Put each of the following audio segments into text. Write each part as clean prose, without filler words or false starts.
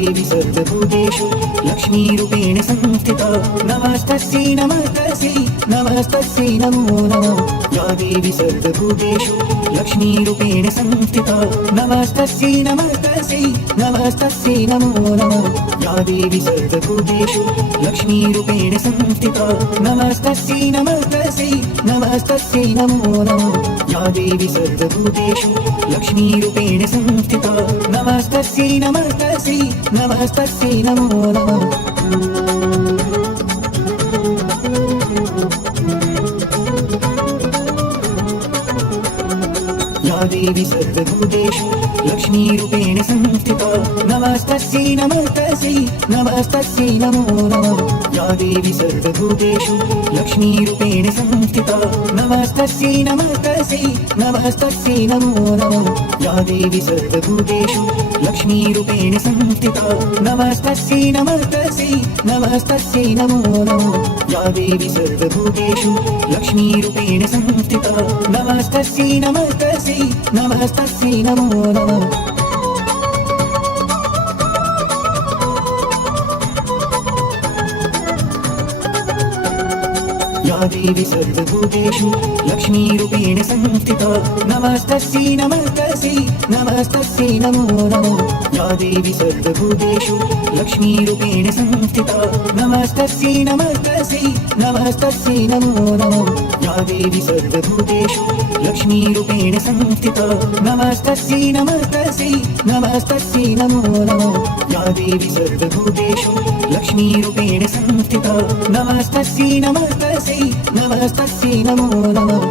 देवी सर्वभूतेषु लक्ष्मीरूपेण संस्थिता नमस्तस्यै नमस्तस्यै नमस्तस्यै नमो नमः। या देवी सर्वभूतेषु लक्ष्मीरूपेण संस्थिता नमस्तस्यै नमस्तस्यै नमस्तस्यै नमो नमः। या देवी सर्वभूतेषु लक्ष्मीरूपेण संस्थिता नमस्तस्यै नमस्तस्यै नमस्तस्यै नमो नमः। या देवी सर्वभूतेषु लक्ष्मीरूपेण संस्थिता नमस्तस्यै नमस्तस्यै नमस्तस्यै नमो नमः। या देवी सर्वभूतेषु लक्ष्मीरूपेण संस्थिता नमस्तस्यै नमस्तस्यै नमस्तस्यै नमो नमः। या देवी सर्वभूतेषु लक्ष्मीरूपेण संस्थिता नमस्तस्यै नमस्तस्यै नमस्तस्यै नमो नमः। या देवी सर्वभूतेषु लक्ष्मीरूपेण संस्थिता नमस्तस्यै नमस्तस्यै नमस्तस्यै नमो नमः। या देवी सर्वभूतेषु लक्ष्मीरूपेण संस्थिता नमस्तस्यै नमस्तस्यै नमस्तस्यै नमो नमः। या देवी सर्वभूतेषु लक्ष्मीरूपेण संस्थिता नमस्तस्यै नमस्तस्यै नमस्तस्यै नमो नमः। या देवी सर्वभूतेषु लक्ष्मीरूपेण संस्थिता नमस्तस्यै नमस्तस्यै नमस्तस्यै नमो नमः। या देवी सर्वभूतेषु लक्ष्मीरूपेण संस्थिता नमस्तस्यै नमस्तस्यै नमस्तस्यै नमो नमः। या देवी सर्वभूतेषु लक्ष्मीरूपेण संस्थिता नमस्तस्यै नमस्तस्यै नमस्तस्यै नमो नमः।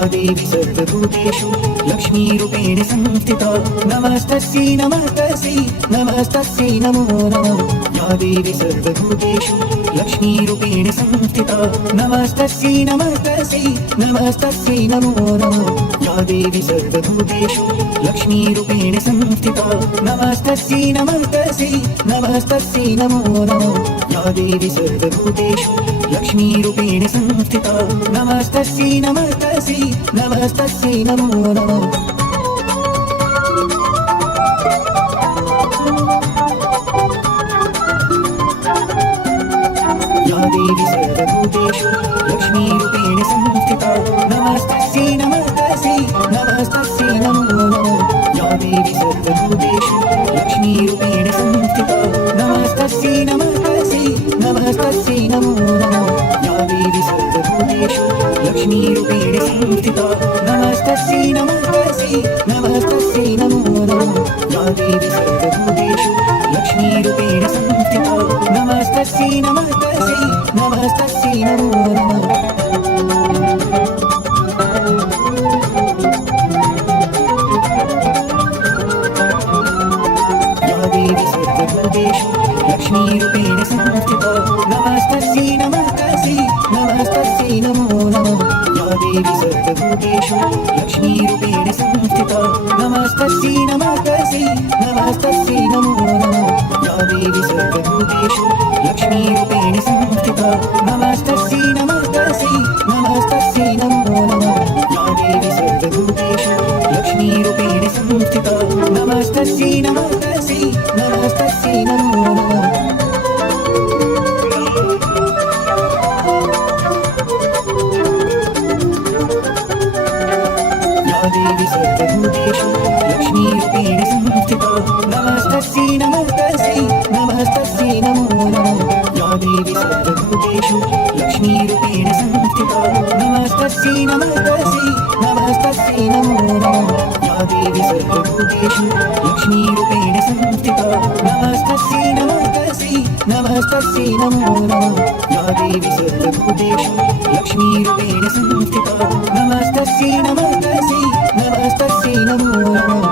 या देवी सर्वभूतेषु लक्ष्मीरूपेण संस्थिता नमस्तस्यै नमस्तस्यै नमस्तस्यै नमो नमः। या देवी सर्वभूतेषु लक्ष्मीरूपेण संस्थिता नमस्तस्यै नमस्तस्यै नमस्तस्यै नमो नमः। या देवी सर्वभूतेषु लक्ष्मीरूपेण संस्थिता नमस्तस्यै नमस्तस्यै नमस्तस्यै नमो नमः। या देवी सर्वभूतेषु लक्ष्मीरूपेण संस्थिता नमस्तस्यै नमस्तस्यै नमस्तस्यै नमो नमः। या देवी सर्वभूतेषु लक्ष्मीरूपेण संस्थिता नमस्तस्यै नमस्तस्यै नमस्तस्यै नमो नमः। या देवी सर्वभूतेषु लक्ष्मीरूपेण संस्थिता नमस्तस्यै नमस्तस्यै नमस्तस्यै नमो नमः। या देवी सर्वभूतेषु लक्ष्मीरूपेण संस्थिता नमस्तस्यै नमस्तस्यै नमस्तस्यै नमो नमः। या देवी सर्वभूतेषु लक्ष्मीरूपेण संस्थिता नमस्तस्यै नमस्तस्यै नमस्तस्यै नमो नमः। या देवी सर्वभूतेषु लक्ष्मीरूपेण संस्थिता नमस्तस्यै नमस्तस्यै नमस्तस्यै नमो नमः। या देवी सर्वभूतेषु लक्ष्मीरूपेण संस्थिता नमस्तस्यै नमस्तस्यै नमस्तस्यै नमो नमः। या देवी सर्वभूतेषु लक्ष्मीरूपेण संस्थिता नमस्तस्यै नमस्तस्यै नमस्तस्यै नमो नमः। या देवी सर्वभूतेषु लक्ष्मीरूपेण संस्थिता नमस्तस्यै नमस्तस्यै नमस्तस्यै नमो नमः। या देवी सर्वभूतेषु लक्ष्मीरूपेण संस्थिता नमस्तस्यै नमस्तस्यै नमस्तस्यै नमो नमः। या देवी सर्वभूतेषु लक्ष्मीरूपेण संस्थिता नमस्तस्यै नमस्तस्यै नमस्तस्यै नमो नमः। या देवी सर्वभूतेषु लक्ष्मीरूपेण संस्थिता नमस्तस्यै नमस्तस्यै नमस्तस्यै नमो नमः। या देवी सर्वभूतेषु लक्ष्मीरूपेण संस्थिता नमस्तस्यै नमस्तस्यै नमस्तस्यै नमो नमः।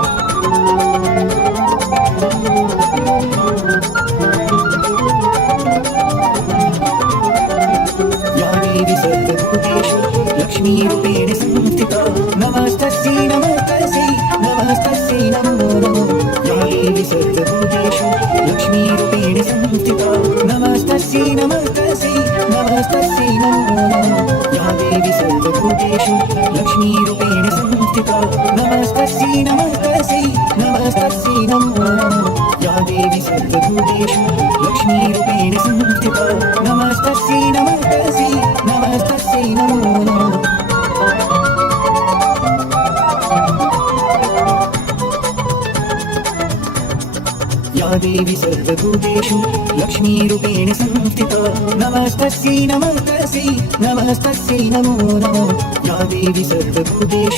या देवी सर्वभूतेषु लक्ष्मीरूपेण संस्थिता नमस्तस्यै नमस्तस्यै नमस्तस्यै नमो नमः। या देवी सर्वभूतेषु लक्ष्मीरूपेण संस्थिता नमस्तस्यै नमस्तस्यै नमस्तस्यै नमो नमः। या देवी सर्वभूतेषु नमस्तस्यै नमस्तस्यै नमस्तस्यै नमो नमः या देवी सर्वभूतेषु लक्ष्मीरूपेण संस्थिता नमस्तस्यै नमस्तस्यै नमस्तस्यै नमो नमः या देवी सर्वभूतेषु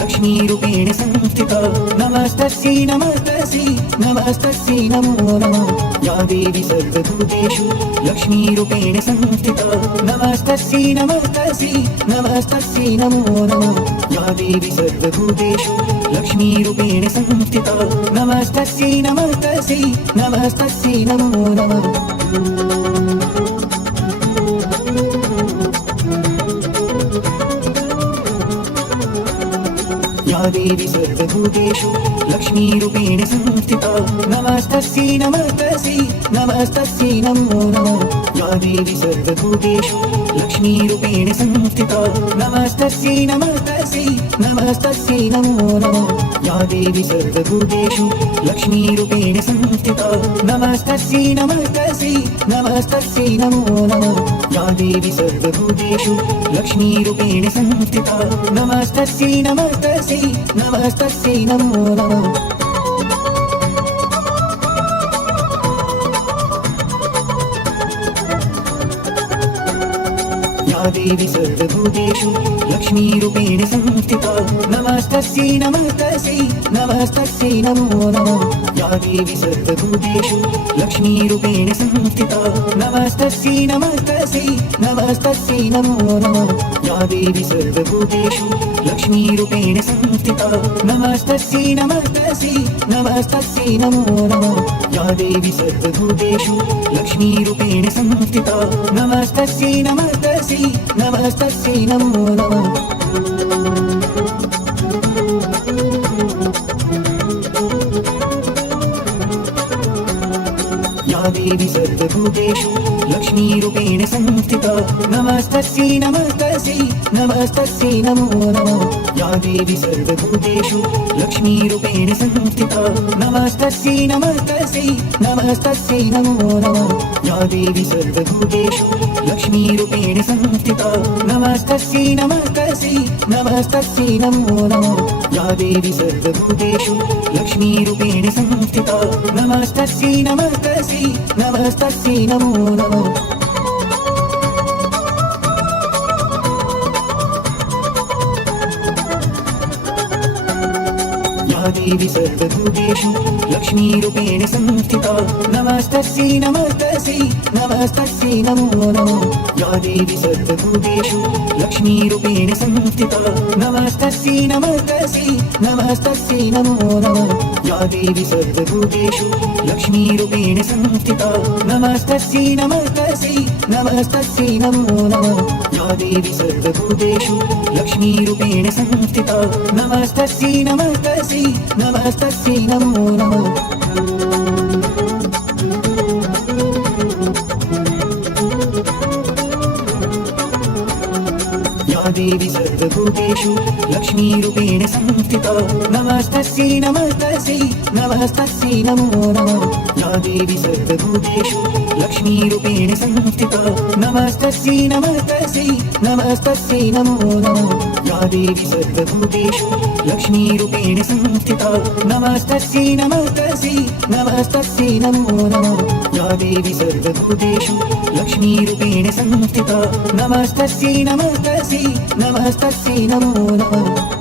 लक्ष्मीरूपेण संस्थिता नमस्तस्यै नमस्तस्यै नमस्तस्यै नमो नमः या देवी सर्वभूतेषु लक्ष्मीरूपेण संस्थिता नमस्तस्यै नमस्तस्यै नमस्तस्यै नमो नमः या देवी सर्वभूतेषु लक्ष्मीरूपेण संस्थिता नमस्तस्यै नमस्तस्यै नमस्तस्यै नमो नमः या देवी सर्वभूतेषु लक्ष्मीरूपेण संस्थिता नमस्तस्यै नमस्तस्यै नमस्तस्यै नमो नमः या देवी सर्वभूतेषु लक्ष्मीरूपेण संस्थिता नमस्तस्यै नमस्तस्यै नमस्तस्यै नमो नमः या देवी सर्वभूतेषु लक्ष्मीरूपेण संस्थिता नमस्तस्यै नमस्तस्यै नमस्तस्यै नमो नमः या देवी सर्वभूतेषु लक्ष्मीरूपेण संस्थिता नमस्तस्यै नमस्तस्यै नमस्तस्यै नमो नमः या देवी सर्वभूतेषु लक्ष्मीरूपेण संस्थिता नमस्तस्यै नमस्तस्यै नमस्तस्यै नमो नमः या देवी सर्वभूतेषु लक्ष्मीरूपेण संस्थिता नमस्तस्यै नमस्तस्यै नमस्तस्यै नमो नमः या देवी सर्वभूतेषु लक्ष्मीरूपेण संस्थिता नमस्तस्यै नमस्तस्यै नमस्तस्यै नमो नमः या देवी सर्वभूतेषु लक्ष्मीरूपेण संस्थिता नमस्तस्यै नमस्तस्यै नमस्तस्यै नमो नमः या देवी सर्वभूतेषु लक्ष्मीरूपेण संस्थिता नमस्तस्यै नमस्तस्यै नमस्तस्यै नमो नमः या देवी सर्वभूतेषु लक्ष्मीरूपेण संस्थिता नमस्तस्यै नमस्तस्यै नमस्तस्यै नमो नमः या देवी सर्वभूतेषु लक्ष्मीरूपेण संस्थिता नमस्तस्यै नमस्तस्यै नमस्तस्यै नमो नमः या देवी सर्वभूतेषु लक्ष्मीरूपेण संस्थिता नमस्तस्यै नमस्तस्यै नमस्तस्यै नमो नमः या देवी सर्वभूतेषु लक्ष्मीरूपेण संस्थिता नमस्तस्यै नमस्तस्यै नमस्तस्यै नमो नमः या देवी सर्वभूतेषु लक्ष्मीरूपेण संस्थिता नमस्तस्यै नमस्तस्यै नमस्तस्यै नमो नमः या देवी सर्वभूतेषु लक्ष्मीरूपेण संस्थिता नमस्तस्यै नमस्तस्यै नमस्तस्यै नमो नमः या देवी सर्वभूतेषु लक्ष्मीरूपेण संस्थिता नमस्तस्यै नमस्तस्यै नमस्तस्यै नमो नमः या देवी सर्वभूतेषु लक्ष्मीरूपेण संस्थिता नमस्तस्यै नमस्तस्यै नमस्तस्यै नमो नमः या देवी सर्वभूतेषु लक्ष्मीरूपेण संस्थिता नमस्तस्यै नमस्तस्यै नमस्तस्यै नमो नमः या देवी सर्वभूतेषु लक्ष्मीरूपेण संस्थिता नमस्तस्यै नमस्तस्यै नमस्तस्यै नमो नमः या देवी सर्वभूतेषु लक्ष्मीरूपेण संस्थिता नमस्तस्यै नमस्तस्यै नमस्तस्यै नमो नमः या देवी सर्वभूतेषु लक्ष्मीरूपेण संस्थिता नमस्तस्यै नमस्तस्यै नमस्तस्यै नमो नमः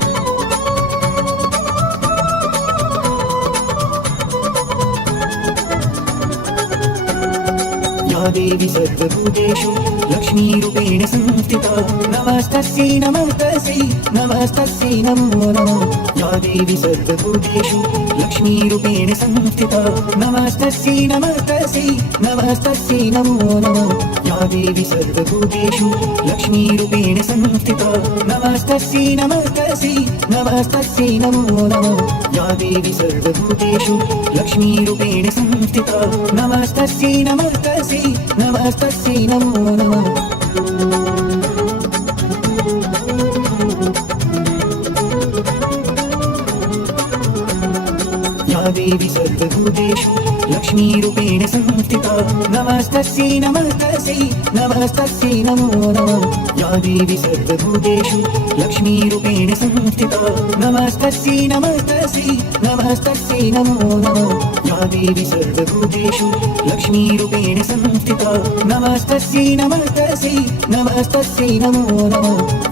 या देवी सर्वभूतेषु लक्ष्मीरूपेण संस्थिता नमस्तस्यै नमस्तस्यै नमस्तस्यै नमो नमः या देवी सर्वभूतेषु लक्ष्मीरूपेण संस्थिता नमस्तस्यै नमस्तस्यै नमस्तस्यै नमो नमः या देवी सर्वभूतेषु लक्ष्मीरूपेण संस्थिता नमस्तस्यै नमस्तस्यै नमस्तस्यै नमो नमः या देवी सर्वभूतेषु लक्ष्मीरूपेण संस्थिता नमस्तस्यै नमस्तस्यै नमस्तस्यै नमो नमः या देवी सर्वभूतेषु लक्ष्मीरूपेण संस्थिता नमस्तस्यै नमस्तस्यै नमस्तस्यै नमो नमः या देवी सर्वभूतेषु लक्ष्मीरूपेण संस्थिता नमस्तस्यै नमस्तस्यै नमस्तस्यै नमो नमः या देवी सर्वभूतेषु लक्ष्मीरूपेण संस्थिता नमस्तस्यै नमस्तस्यै नमस्तस्यै नमो नमः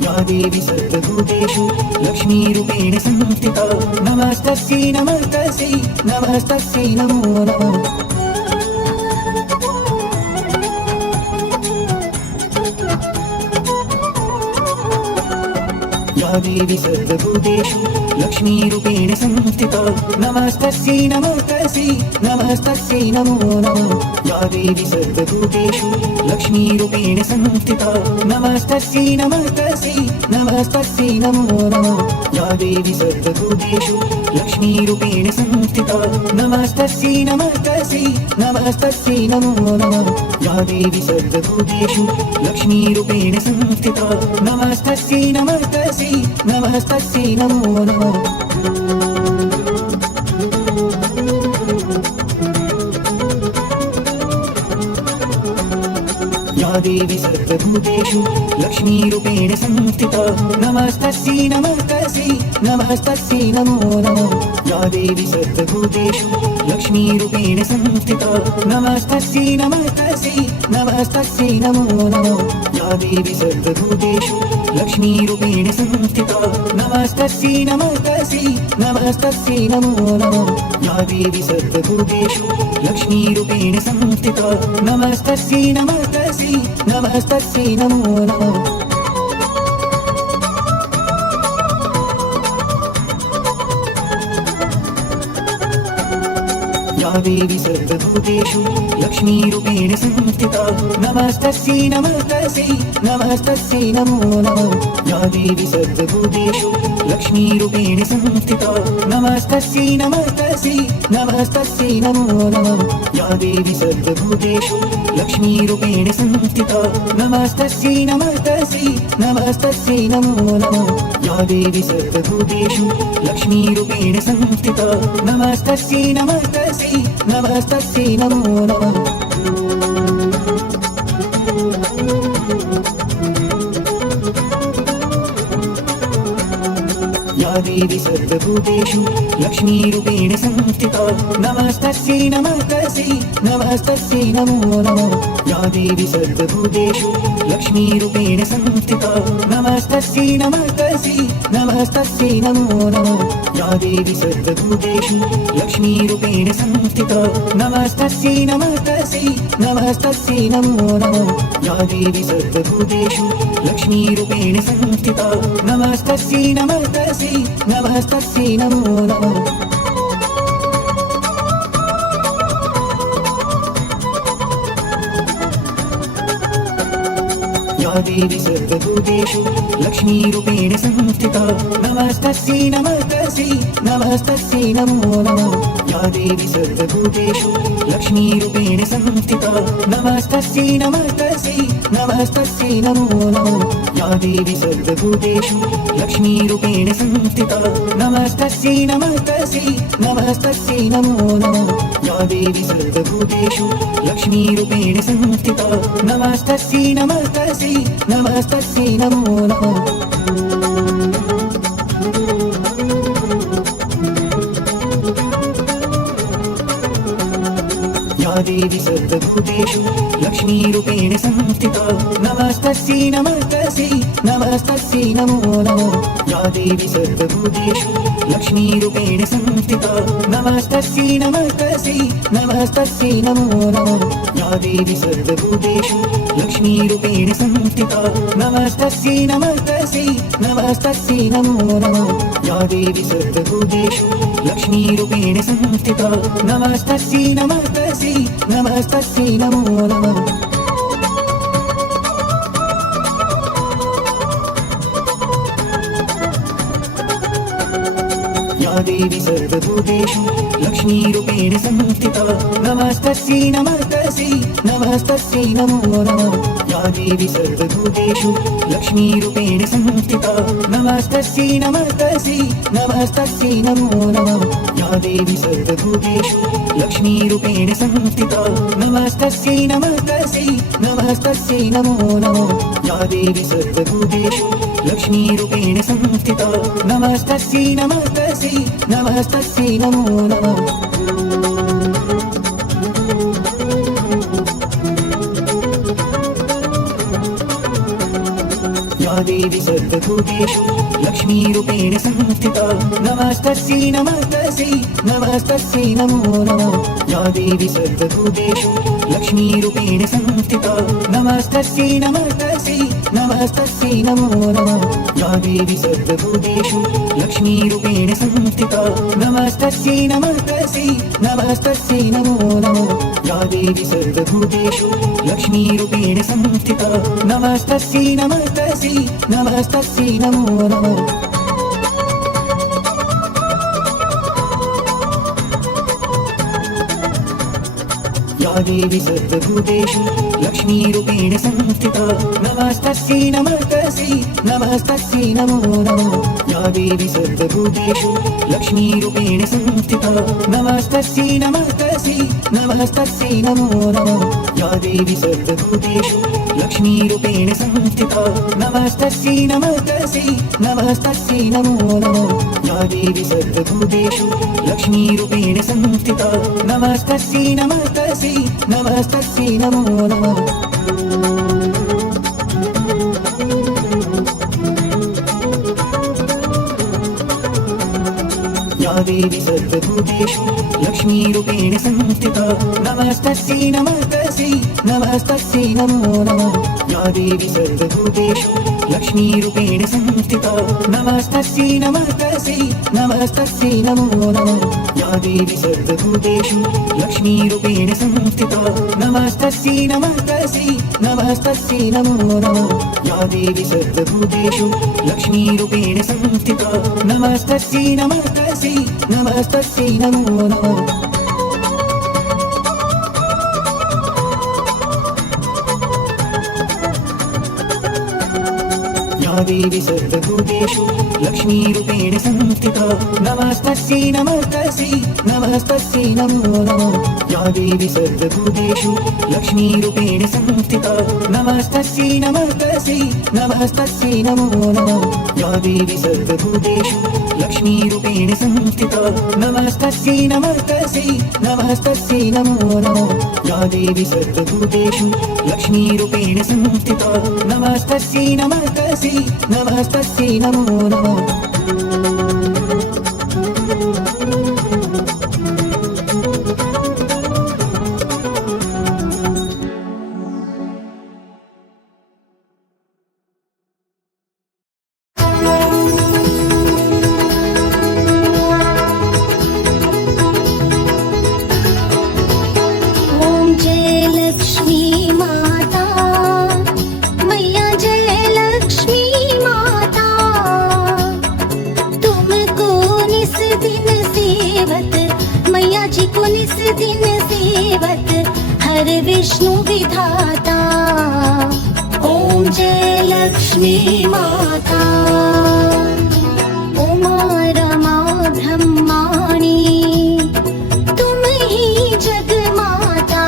या देवी सर्वभूतेषु लक्ष्मीरूपेण संस्थिता नमस्तस्यै नमस्तस्यै नमस्तस्यै नमो नमः या देवी सर्वभूतेषु लक्ष्मीरूपेण संस्थिता नमस्तस्यै नमस्तस्यै नमस्तस्यै नमो नमः या देवी सर्वभूतेषु लक्ष्मीरूपेण संस्थिता नमस्तस्यै नमस्तस्यै नमस्तस्यै नमो नमः या देवी सर्वभूतेषु लक्ष्मीरूपेण संस्थिता नमस्तस्यै नमस्तस्यै नमस्तस्यै नमो नमः या देवी सर्वभूतेषु लक्ष्मीरूपेण संस्थिता नमस्तस्यै नमस्तस्यै नमस्तस्यै नमो नमः या देवी सर्वभूतेषु लक्ष्मीरूपेण संस्थिता नमस्तस्यै नमस्तस्यै नमस्तस्यै नमो नमः या देवी सर्वभूतेषु लक्ष्मीरूपेण संस्थिता नमस्तस्यै नमस्तस्यै नमस्तस्यै नमो नमः या देवी सर्वभूतेषु लक्ष्मीरूपेण संस्थिता नमस्तस्यै नमस्तस्यै नमस्तस्यै नमो नमः या देवी सर्वभूतेषु लक्ष्मीरूपेण संस्थिता नमस्तस्यै नमस्तस्यै नमस्तस्यै नमो नमः या देवी सर्वभूतेषु लक्ष्मीरूपेण संस्थिता नमस्तस्यै नमस्तस्यै नमस्तस्यै नमो नमः या देवी सर्वभूतेषु लक्ष्मीरूपेण संस्थिता नमस्तस्यै नमस्तस्यै नमस्तस्यै नमो नमः या देवी सर्वभूतेषु लक्ष्मीरूपेण संस्थिता नमस्तस्यै नमस्तस्यै नमस्तस्यै नमो नमः या देवी सर्वभूतेषु लक्ष्मीरूपेण संस्थिता नमस्तस्यै नमस्तस्यै नमस्तस्यै नमो नमः या देवी सर्वभूतेषु लक्ष्मीरूपेण संस्थिता नमस्तस्यै नमस्तस्यै नमस्तस्यै नमो नमः या देवी सर्वभूतेषु लक्ष्मीरूपेण संस्थिता नमस्तस्यै नमस्तस्यै नमस्तस्यै नमो नमः या देवी सर्वभूतेषु लक्ष्मीरूपेण संस्थिता नमस्तस्यै नमस्तस्यै नमस्तस्यै नमो नमः या देवी सर्वभूतेषु लक्ष्मीरूपेण संस्थिता नमस्तस्यै नमस्तस्यै नमस्तस्यै नमो नमः या देवी सर्वभूतेषु लक्ष्मीरूपेण संस्थिता नमस्तस्यै नमस्तस्यै नमस्तस्यै नमो नमः या देवी सर्वभूतेषु लक्ष्मीरूपेण संस्थिता नमस्तस्यै नमस्तस्यै नमस्तस्यै नमो नमः या देवी सर्वभूतेषु लक्ष्मीरूपेण संस्थिता नमस्तस्यै नमस्तस्यै नमस्तस्यै नमो नमः या देवी सर्वभूतेषु लक्ष्मीरूपेण संस्थिता नमस्तस्यै नमस्तस्यै नमस्तस्यै नमो नमः या देवी सर्वभूतेषु लक्ष्मीरूपेण संस्थिता नमस्तस्यै नमस्तस्यै नमस्तस्यै नमो नमः या देवी सर्वभूतेषु लक्ष्मीरूपेण संस्थिता नमस्तस्यै नमस्तस्यै नमस्तस्यै नमो नमः या देवी सर्वभूतेषु लक्ष्मीरूपेण संस्थिता नमस्तस्यै नमस्तस्यै नमस्तस्यै नमो नमः या देवी सर्वभूतेषु लक्ष्मीरूपेण संस्थिता नमस्तस्यै नमस्तस्यै नमस्तस्यै नमो नमः या देवी सर्वभूतेषु लक्ष्मीरूपेण संस्थिता नमस्तस्यै नमस्तस्यै नमस्तस्यै नमो नमः या देवी सर्वभूतेषु लक्ष्मीरूपेण संस्थिता नमस्तस्यै नमस्तस्यै नमस्तस्यै नमो नमः या या देवी सर्वभूतेषु लक्ष्मीरूपेण संस्थिता नमस्तस्यै नमस्तस्यै नमस्तस्यै नमो नमो या देवी सर्वभूतेषु लक्ष्मीरूपेण संस्थिता नमस्तस्यै नमस्तस्यै नमस्तस्यै नमो नमो या देवी सर्वभूतेषु लक्ष्मीरूपेण संस्थिता नमस्तस्यै नमस्तस्यै नमस्तस्यै नमो नमो या देवी सर्वभूतेषु लक्ष्मीरूपेण संस्थिता नमस्तस्यै नमस्तस्यै नमस्तस्यै नमो नमो या देवी सर्वभूतेषु लक्ष्मीरूपेण संस्थिता नमस्तस्यै नमस्तस्यै नमस्तस्यै नमो नमो या देवी सर्वभूतेषु लक्ष्मीरूपेण संस्थिता नमस्तस्यै नमस्तस्यै नमस्तस्यै नमो नमो या देवी सर्वभूतेषु लक्ष्मीरूपेण संस्थिता नमस्तस्यै नमस्तस्यै नमस्तस्यै नमो नमो या देवी सर्वभूतेषु लक्ष्मीरूपेण संस्थिता नमस्तस्यै नमस्तस्यै नमस्तस्यै नमो नमो या देवी सर्वभूतेषु लक्ष्मीरूपेण संस्थिता नमस्तस्यै नमस्तस्यै नमस्तस्यै नमो नमो या देवी सर्वभूतेषु लक्ष्मीरूपेण संस्थिता नमस्तस्यै नमस्तस्यै नमस्तस्यै नमो नमो या देवी सर्वभूतेषु लक्ष्मीरूपेण संस्थिता नमस्तस्यै नमस्तस्यै नमस्तस्यै नमो नमो या देवी सर्वभूतेषु लक्ष्मीरूपेण संस्थिता नमस्तस्यै नमस्तस्यै नमस्तस्यै नमो नमो या देवी सर्वभूतेषु लक्ष्मीरूपेण संस्थिता नमस्तस्यै नमस्तस्यै नमस्तस्यै नमो नमो या देवी सर्वभूतेषु लक्ष्मीरूपेण संस्थिता नमस्तस्यै नमस्तस्यै नमस्तस्यै नमो नमो या देवी सर्वभूतेषु लक्ष्मीरूपेण संस्थिता नमस्तस्यै नमस्तस्यै नमस्तस्यै नमो नमो या देवी सर्वभूतेषु लक्ष्मीरूपेण संस्थिता नमस्तस्यै नमस्तस्यै नमस्तस्यै नमो नमो या देवी सर्वभूतेषु लक्ष्मीरूपेण संस्थिता नमस्तस्यै नमस्तस्यै नमस्तस्यै नमो नमो या देवी सर्वभूतेषु लक्ष्मीरूपेण संस्थिता नमस्तस्यै नमस्तस्यै नमस्तस्यै नमो नमो विष्णु विधाता ओम जय लक्ष्मी माता उमा रमा ब्रह्माणी तुम ही जग माता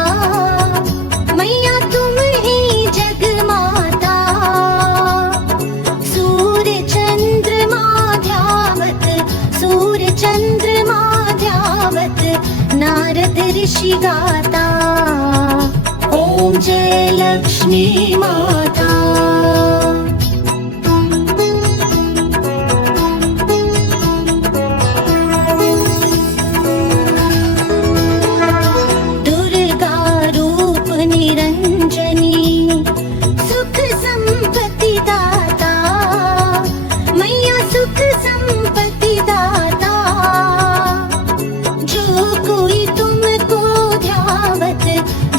मैया तुम ही जग माता सूर्य चंद्रमा ध्यावत नारद ऋषि गाता ओम जय लक्ष्मी माता दुर्गा रूप निरंजनी सुख संपत्ति दाता मैया सुख संपत्ति दाता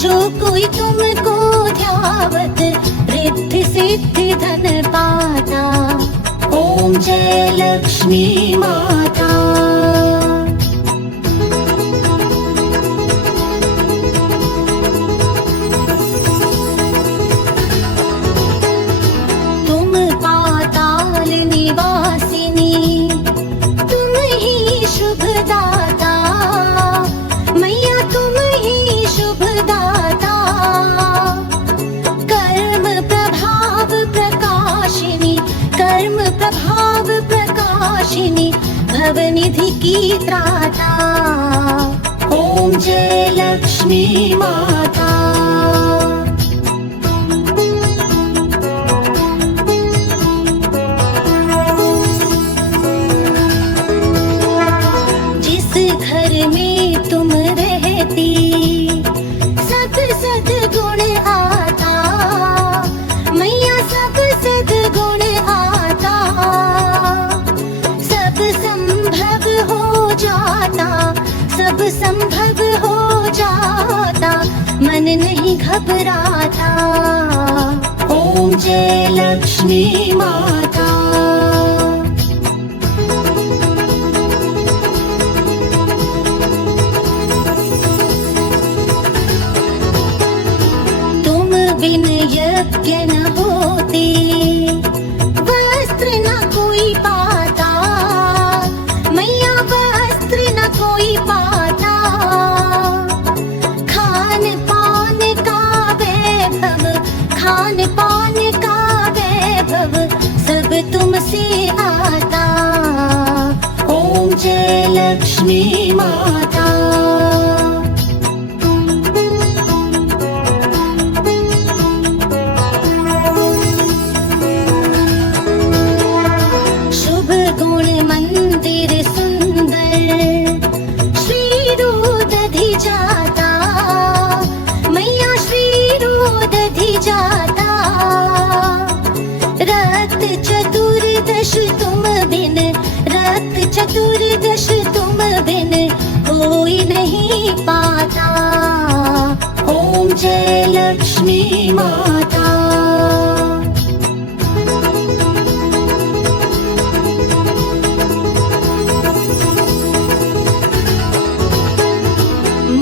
जो कोई तुमको ध्यावत रिद्धि सिद्धि धन पाता ओम जय लक्ष्मी माता तुम पाताल निवासिनी तुम ही शुभदाता नवनिधि की त्राता। ॐ जय लक्ष्मी माता। जिस घर में तुम रहती सब सद्गुण आता, मैया सब सद्गुण आता। सब संभव हो जाता, सब संभव हो जाता, मन नहीं घबराता। ॐ जय लक्ष्मी माता। तुम बिन यज्ञ न होते, वस्त्र न कोई पाता, मैया वस्त्र न कोई पाता। खान पान का वैभव, खान पान का वैभव सब तुमसे आता। ॐ जय लक्ष्मी माता। शुभ गुण मंदिर सुंदर, श्री रूदधि जाता, मैया श्री रूदधि जाता। रत चतुर्दश तुम बिन, रत चतुर्दश तुम बिन कोई नहीं पाता। ॐ जय लक्ष्मी माता।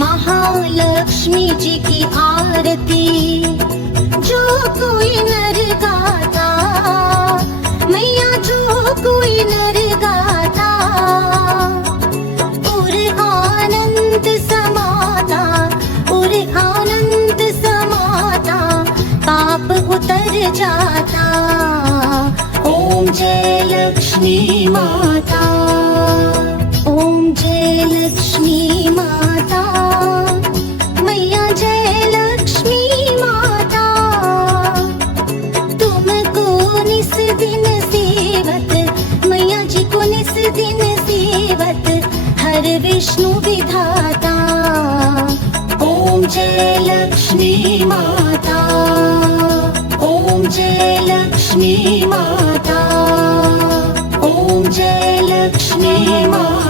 महालक्ष्मी जी की आरती जो कोई नर गाता, मैया जो कोई नर गाता। और आनंद समाता, और आनंद समाता, पाप उतर जाता। ॐ जय लक्ष्मी माता। ओम जय लक्ष्मी माता, मैया जय लक्ष्मी माता। तुमको निस दिन सेवत, मैया जी को निस दिन सेवत, हर विष्णु विधाता। ॐ जय लक्ष्मी माता। ॐ जय लक्ष्मी माता। ॐ जय लक्ष्मी माता।